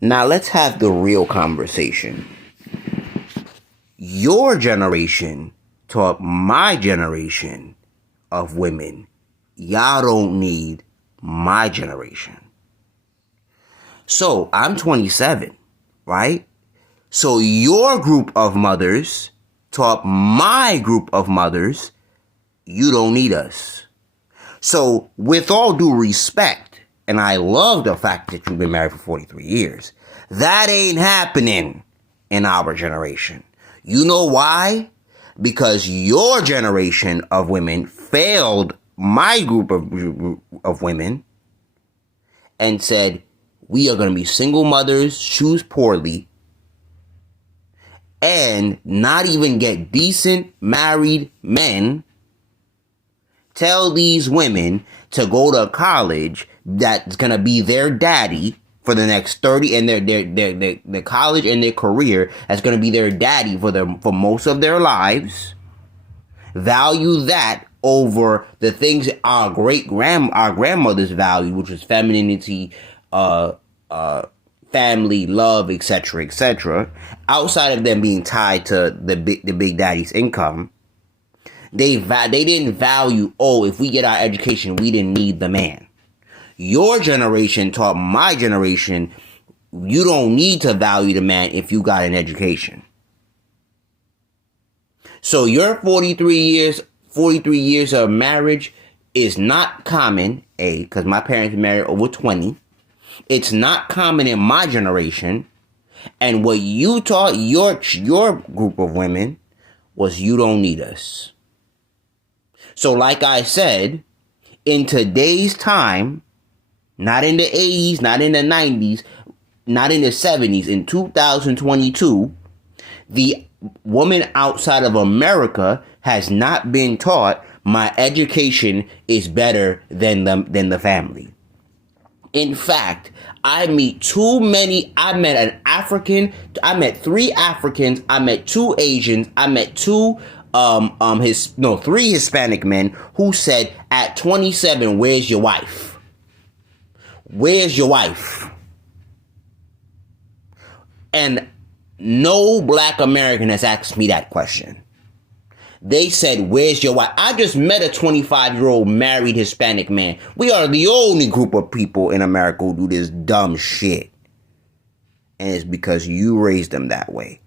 Now let's have the real conversation. Your generation taught my generation of women, y'all don't need my generation. So I'm 27, right? So your group of mothers taught my group of mothers, you don't need us. So with all due respect, and I love the fact that you've been married for 43 years, that ain't happening in our generation. You know why? Because your generation of women failed my group of women and said, we are going to be single mothers, choose poorly, and not even get decent married men. Tell these women to go to college that's going to be their daddy for the next 30, and their college and their career that's going to be their daddy for most of their lives. Value that over the things our grandmothers valued, which was femininity, family, love, etc., etc. Outside of them being tied to the big daddy's income, they didn't value, if we get our education, we didn't need the man. Your generation taught my generation, you don't need to value the man if you got an education. So your 43 years of marriage is not common, because my parents married over 20. It's not common in my generation. And what you taught your group of women was, you don't need us. So like I said, in today's time, not in the 80s, not in the 90s, not in the 70s, in 2022, the woman outside of America has not been taught my education is better than the family. In fact, I met 3 Africans, I met 2 Asians, I met 3 Hispanic men who said, at 27, where's your wife? Where's your wife? And no black American has asked me that question. They said, where's your wife? I just met a 25-year-old married Hispanic man. We are the only group of people in America who do this dumb shit. And it's because you raised them that way.